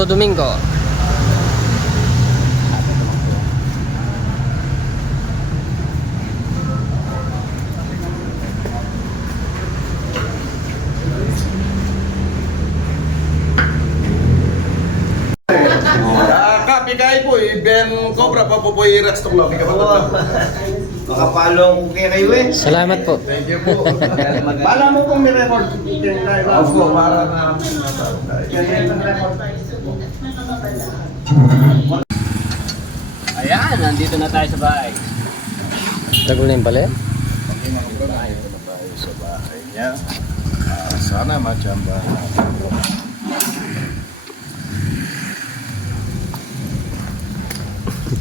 Santo Domingo. Kapigay po, Ben Cobra pa po i-restock lang. Makapalo ako kayo eh. Salamat po. Thank you po. Bala mo kung may record. Opo, para na Ayan, nandito na tayo sa bahay. Tagol na yung pala yan? Ito na tayo sa bahay niya. Sana machamba.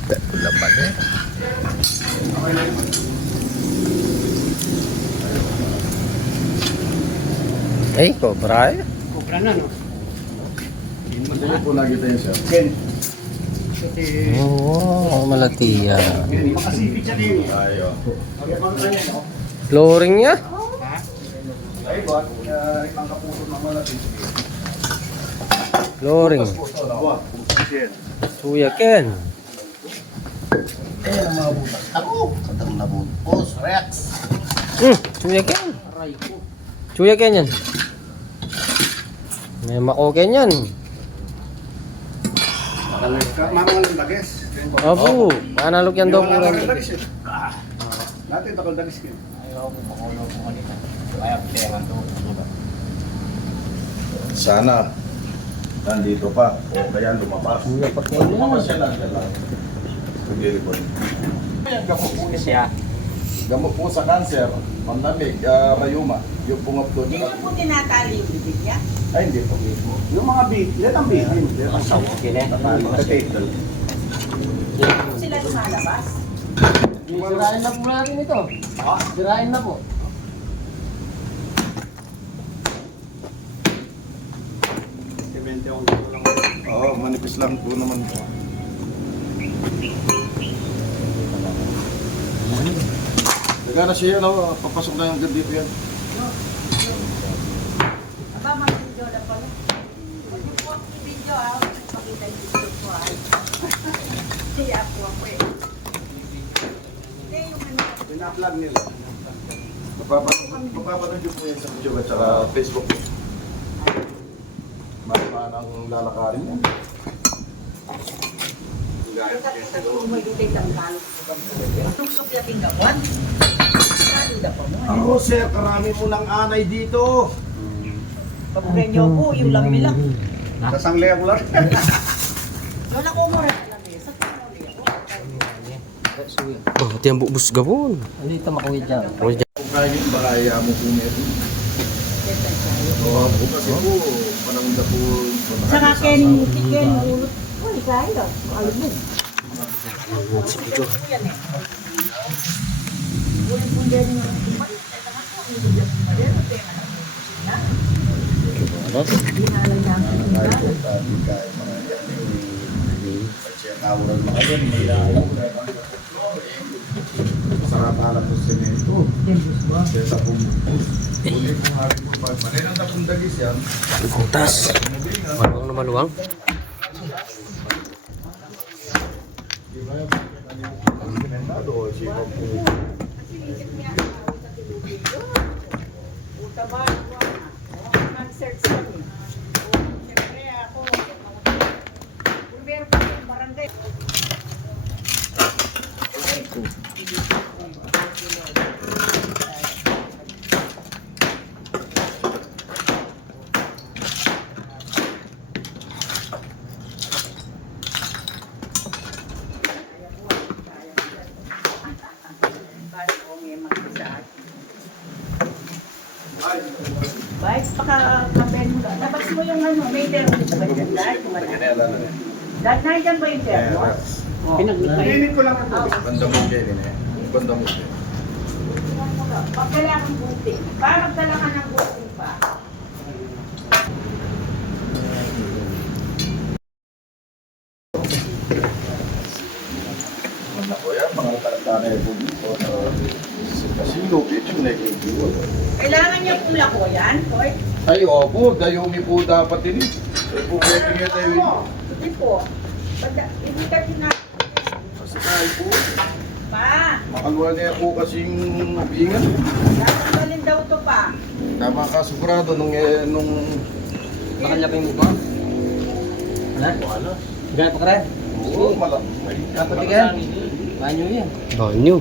Wala pa eh. Ay, cobra eh. Cobra na, no? Madali po lagi tayo sir. Oo, malatiya. Makasipit siya din. Tayo. Flooring niya? Ay, ba? Ibang kapuso na malaki. Flooring. Suya Ken. Ayan ang mga butas. Ako! Katang nabutos. Rex! Suya Ken. Suya Ken yan. May makoken yan. Marunong ng dagis. Opo, analog yan daw po. Natin takal dagis kayo. Sana nandito pa o kaya lumabas. Lumabas siya lang. Pag-i-report. Gamot po siya. Gamot po sa cancer, pandamig, rayuma, yung pungapto. Hindi niyo po tinatali yung bibig niya? Ay, hindi po. Yung mga bit, yan ang bit. Yan ang sawa. Sila lumalabas? Sirain na po natin ito. Sirain na po. Oo, manipis lang po naman po. Nagana siya, no? Papasok na yung dito yan. Aba, mag-video na pala. Huwag niyo po video pakita yung video ko Siya po ako eh. Hindi, yung ano. Pina-plug nila. Mapapanood nyo po yan sa video at saka Facebook. Mamaan ang lalakarin yan. Sa kumay dito yung tangkal. Tuksok yung pingawan. Kaluda pa mo. Ako sir, karami mo ng anay dito. Pagpre niyo po, yung lambi lang. Sasanglay ako lang. Wala ko mo rin alam eh. Sa kumuli ako. Oh, ito yung bubus gabon. Ano ito makuwi dyan? Kung kaya yun, baka iya mo po meron. Oo, kasi po, panahon na po. Saka Ken, ulot. Uy, kaya. Alam mo. Sa video. Yan eh. Ulit po din yung Sarap alam po sa nito. Kaya sa pumupus. Uli po nga rin po pag maninang na pong dagis yan. Kutas. Maluwang na maluwang. search kami. Siyempre ako, kung meron pa yung barangay. Bikes, paka-kapel mo lang. Labas mo yung ano, may thermos ba dyan? Dahil nandiyan ba yung thermos? Pinag-pinit ko lang ang tubig. Banda mo kayo eh. Banda mo kayo. Pagdala kang buting. Parang dala ka ng buting pa. Ano po yan, mga tanay po dito. Kasi lupit yung naging Kailangan niya pula ko yan, Koy. Ay, opo, dayumi po dapat din. Pwede nga tayo. Hindi po. Hindi ka tinapos. Kasi tayo po. Pa, Makaluwa niya po kasing bingan. tatanggalin daw to pa. Tama ka sigurado nung Makalapin mo ba? Ano? Gaya pa ka rin? Oo, malaki. Kapatigan. Banyo yan. Banyo.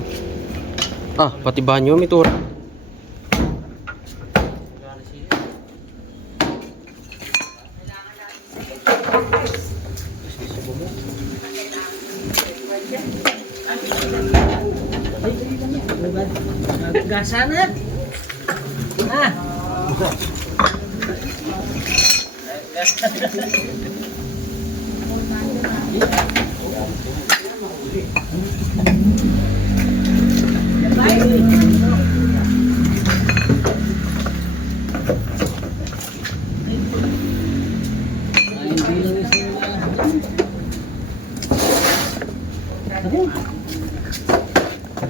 Ah, pati banyo may tura. Gasanat. Ah.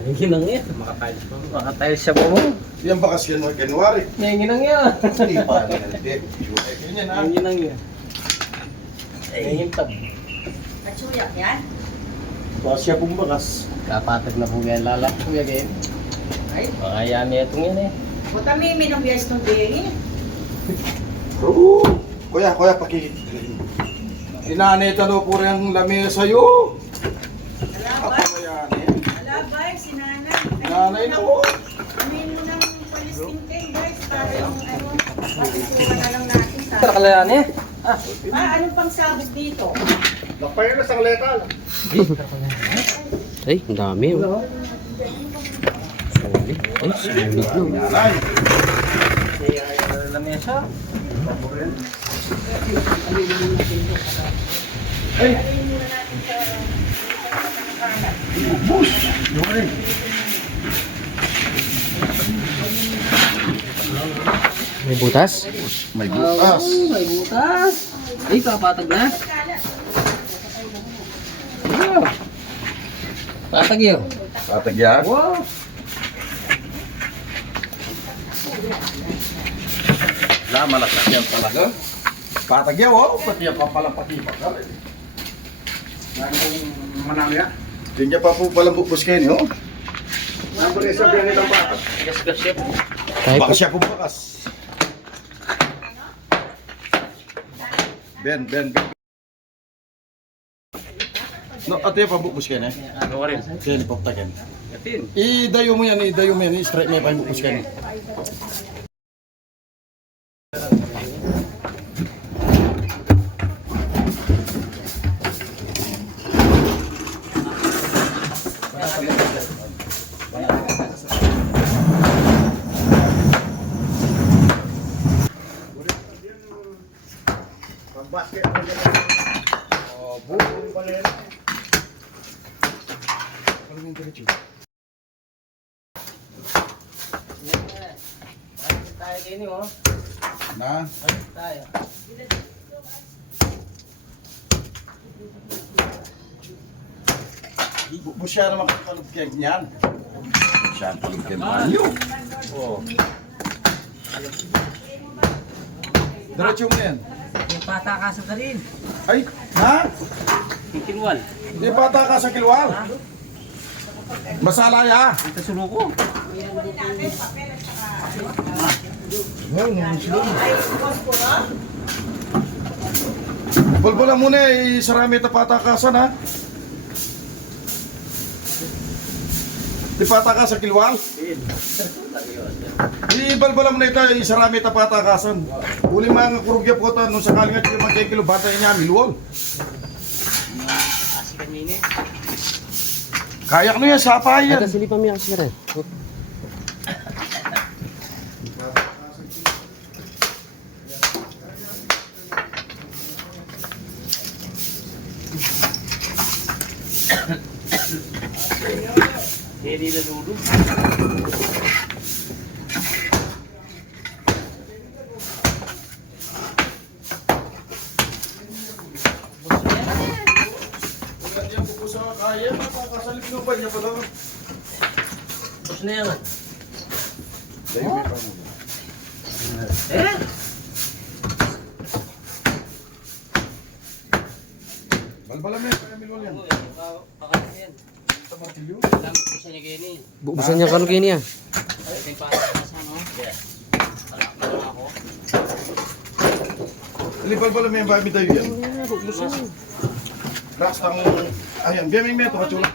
Ginang yan. Makatiles siya po mo. Yan ba kasi yan mga January? Yan ginang yan. Hindi pa. Hindi. Ganyan ha. Yan ginang yan. Yan yung tab. Katsuya, yan? Siya pong bakas. Kapatag na po yan lalak po yan game. Ay, Mga yami itong yan eh. buta may minumbias ng diri. Oo. Kuya, pakikit. Inanita daw po rin lamesa sa'yo. Alabay, Kapamayanin. alabay, si nanay. Nanay na po. Amin mo ng palistintin, guys. Para yung ano, matikuha na lang natin sa... Kakalayaan eh. Anong pang sabog dito? Lapayan na sa kaleta. Ay, ang dami oh. Ay, sulit no. Nanay. Lamesa. May butas? May bukas. May butas. Ay, kapatag na. Wow. Patag yun. Tatagyan. Wow. Wala, malakas yan talaga. Patagyan, oh. Pati yan pa palang patipak ka rin. Manangya. Hindi niya pa po palang bukbus kayo niyo. Nandun yung sabihan nitong bata. Gas-gas siya. Kahit Baka siya pumakas. Ben. No, ate pa bukbus kayo na. Agawa rin. Kaya ipaptagan. Yatin. Idayo mo yan, i-strike mo yan pa yung bukbus kayo. Pag-basket. Tayo kayo niyo, oh. Na? Tayo. Bukbus siya naman kalugkyan niyan. Siya ang kalugkyan banyo. Oo. Diretso mo yan. Yung patakasan ka rin. Ay, ha? Yung kinwal. Hindi bata ka sa kilwal. Masala ya. Ito suluko. Bulbulan muna eh, sarami ito patakasan ha. Di pataka sa kilwal. Di balbalan mo na ito, sarami ito patakasan. Uling mga kurugya po ito, nung sakali nga yung mga kilo bata niya, milwal. Kaya ko na yan, sapa yan. Ito, silipan mo yung kasi rin. Hindi na dulo. Yan po sa kaya, mapakasalip nyo ba niya pa daw? Tapos na yan. Dayo, may pa mo. Eh? Balbalam yan, kaya milwal yan. Pakasok yan. Sa martilyo. Alam ko siya ni Kenny. Bubusan niya kano kini ah. Ay, pasok sa no? Yes. Alak na lang ako. Dali, balbalam yan, bahay tayo yan. Raks tang... Ayan, biya may meto, kachula.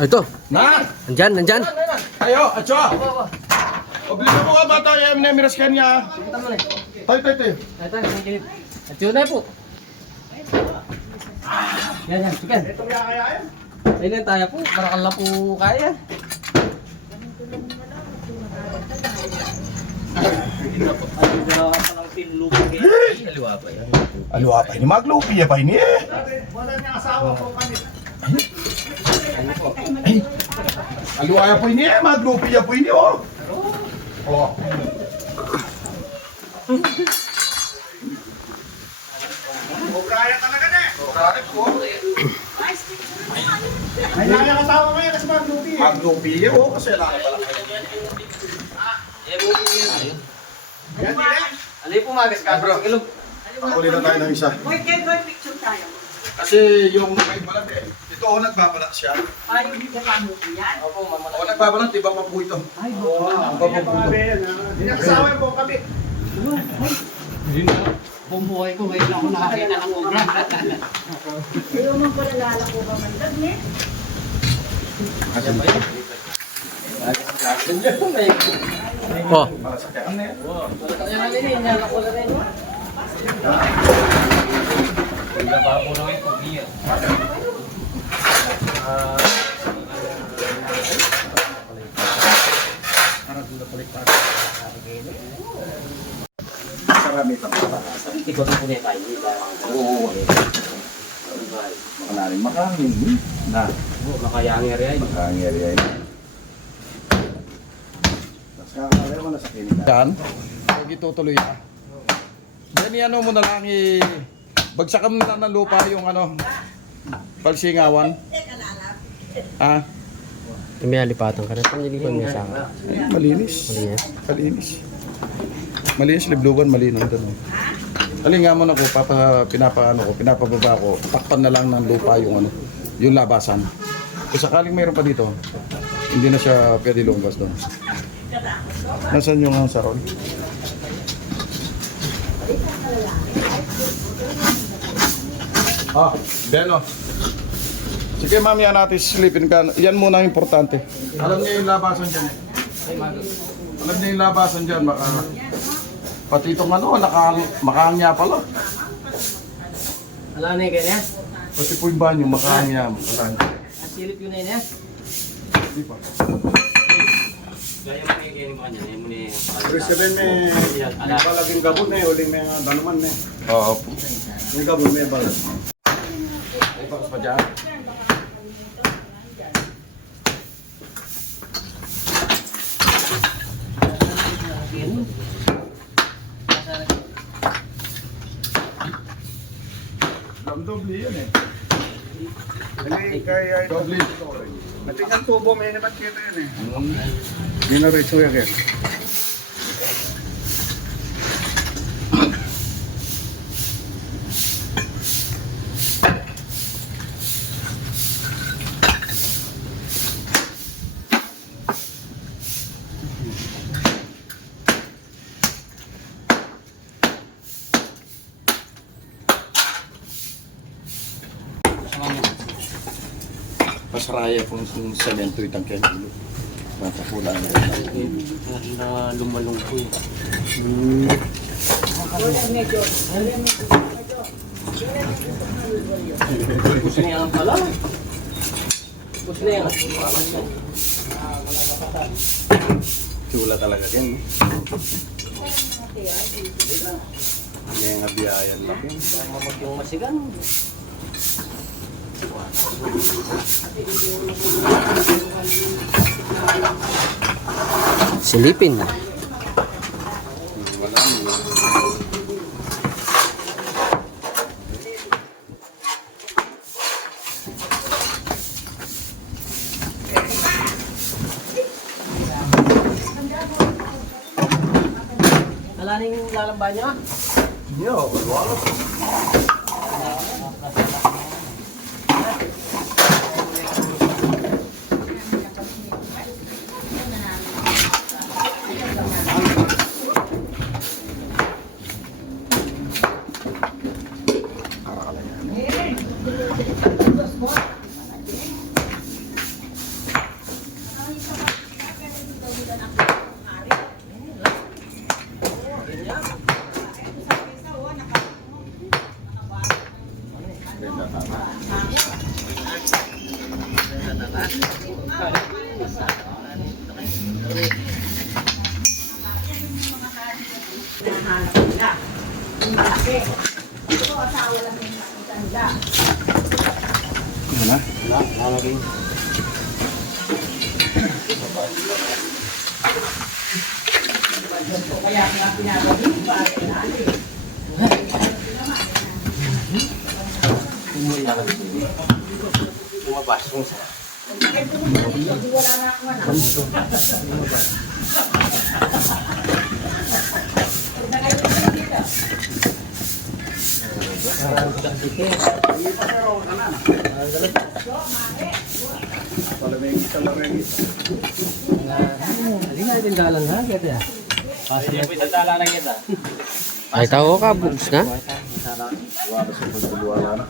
Ah, ito. Na! Nandyan, nandyan. Ayo, acho! Obligo mo ka bata, yung nemiras ka niya. Kita mo na. Tayo. Ay, tayo, may kilip. At yun na po. Yan, chicken. Ito kaya kaya yan? Ayun tayo po. Parakal na po kaya. Ano apa ini? Maglupi ya pa ini eh. Wala niyang asawa po kami. Ano kaya po ini eh? Maglupi ya po ini oh. Oh. Obraya talaga na eh. Karate po. Ay, nangyalang asawa ngayon kasi maglupi eh. Maglupi ya oh. Kasi lang pala. Yan din eh. Ano yung pumagas ka? Bro. Ilog. Uli na tayo ng isa. Boy, kaya boy, picture tayo. Kasi yung may balat eh. Ito oh, nagbabalat siya. Ayaw hindi ka kamo yan. Opo, mama. O nagbabalat, iba pa po ito. Ay, Hindi niya pangabi yan. Hindi niya asawa yung po kami. Hindi na. Bumbuhay ko, ngayon ako nakakita ng obra. ayaw mo pala lala ko ba man dag, ne? Asan ba yun? Oh, Para sa kaya ano yan? Kaya rin, inala ko na rin. Nababo na ito, beer. Marami pang pataas. Ikot na po niya tayo. Oo. Makanaling makangin. Na. Makayangi rin. Makangin yan. Nakakalayo mo na sa kinilan. Yan. Huwag itutuloy na. Yan ano mo na lang bagsakan mo na ng lupa yung ano palsingawan. Ah, may alipatan ka na. Panilipan mo sa akin. ay, malinis. Malinis. Malinis. Malinis, liblugan, malinaw doon. Alinga mo na ko, pinapababa ko, takpan na lang ng lupa yung ano, yung labasan. Kung sakaling mayroon pa dito, hindi na siya pwede lumabas doon. Nasaan yung sarol? Ah, Beno. Sige ma'am, yan natin silipin ka. Yan muna ang importante. Alam niya yung labasan dyan eh. Alam niya yung labasan dyan, baka... Pati itong ano, makahangya pala. Alam na yung kanya? Pati po yung banyo, makahangya. Ang silip yun na yun eh. Hindi pa. Gaya mo yung kanya mo kanya. Yan mo na yung Ibig sabihin may balaging gabon eh. Uling may danuman eh. Oo. May gabon, may balag. May bakas pa dyan. Doble yan eh. Hindi kaya ito. Doble. Matingan tubo, may naman kita yun eh. Hindi na rin suya kaya. Pasaraya po yung semento itang kaya ulo. Matapulan na. na lumalong ko eh. Gusto niya ang pala. Gusto niya ang Chula talaga yan. May nga biyayan lang. mamag yung masigan. Silipin. Wala nang lalamba niya. Yo, wala. Nahanap nila. Yung malaki. Ito asawa lang yung nakita nila. Kaya nga pinagaling ba? Lumabas kung sa... Hindi wala na ako na. Hindi na din dalan ha, kaya ya. Ay, tao ka, bugs na? Wala sa pagdulwala na.